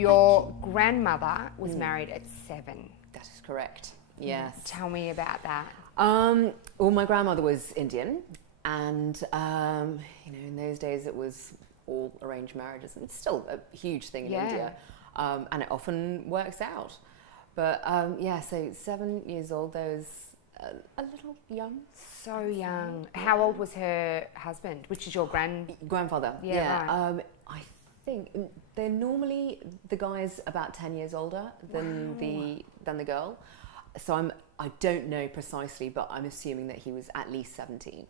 Your grandmother was married at 7. That is correct. Yes. Tell me about that. Well, my grandmother was Indian, and in those days it was all arranged marriages, and it's still a huge thing in India, and it often works out. But so 7 years old, I was a little young. So young. How old was her husband, which is your grandfather? Yeah. Right. I think they're normally, the guy's about 10 years older than the girl. So I don't know precisely, but I'm assuming that he was at least 17.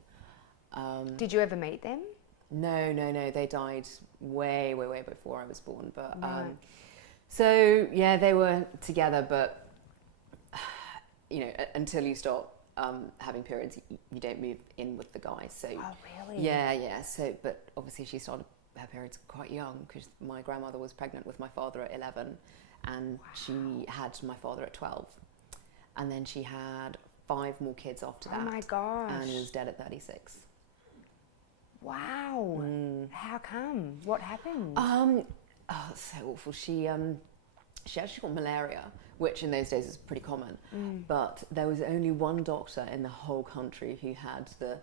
Did you ever meet them? No. They died way before I was born. But so yeah, they were together, but until you start having periods, you don't move in with the guy. So really? Yeah. So, but obviously she started her periods quite young, because my grandmother was pregnant with my father at 11, and she had my father at 12. And then she had 5 more kids after that. Oh my gosh. And was dead at 36. Wow. How come? What happened? It's so awful. She actually got malaria, which in those days is pretty common. But there was only one doctor in the whole country who had the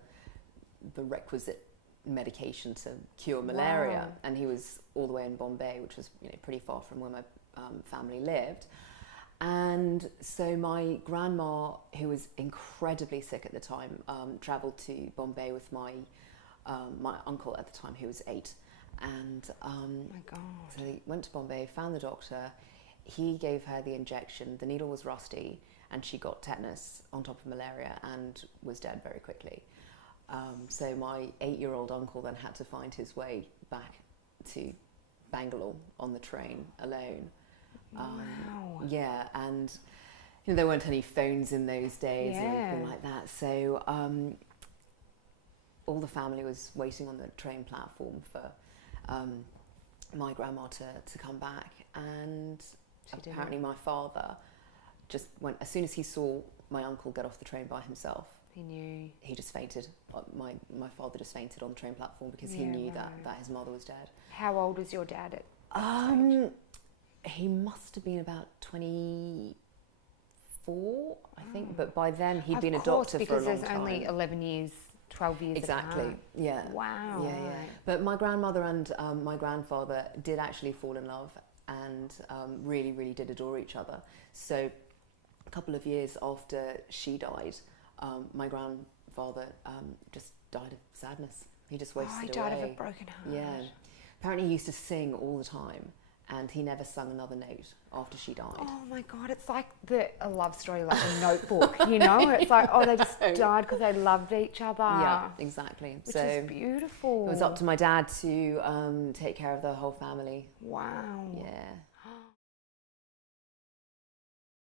requisite medication to cure malaria. Wow. And he was all the way in Bombay, which was pretty far from where my family lived. And so my grandma, who was incredibly sick at the time, travelled to Bombay with my uncle at the time, who was 8. And my God. So they went to Bombay, found the doctor. He gave her the injection. The needle was rusty, and she got tetanus on top of malaria and was dead very quickly. So my 8-year-old uncle then had to find his way back to Bangalore on the train alone. Wow. Yeah, and there weren't any phones in those days or anything like that. So all the family was waiting on the train platform for my grandma to come back. And apparently my father just went, as soon as he saw my uncle get off the train by himself, he knew. He just fainted. My father just fainted on the train platform, because he knew that his mother was dead. How old was your dad at that stage? He must have been about 24, I think. But by then he'd been a doctor for a long time. Because there's only 11 years, 12 years Exactly. apart. Yeah. Wow. Yeah. But my grandmother and my grandfather did actually fall in love, and really did adore each other. So a couple of years after she died, my grandfather just died of sadness. He just wasted away. He died of a broken heart. Yeah. Apparently he used to sing all the time, and he never sung another note after she died. Oh my God, it's like a love story, like a Notebook, It's like, they just died because they loved each other. Yeah, exactly. Which is beautiful. It was up to my dad to take care of the whole family. Wow. Yeah.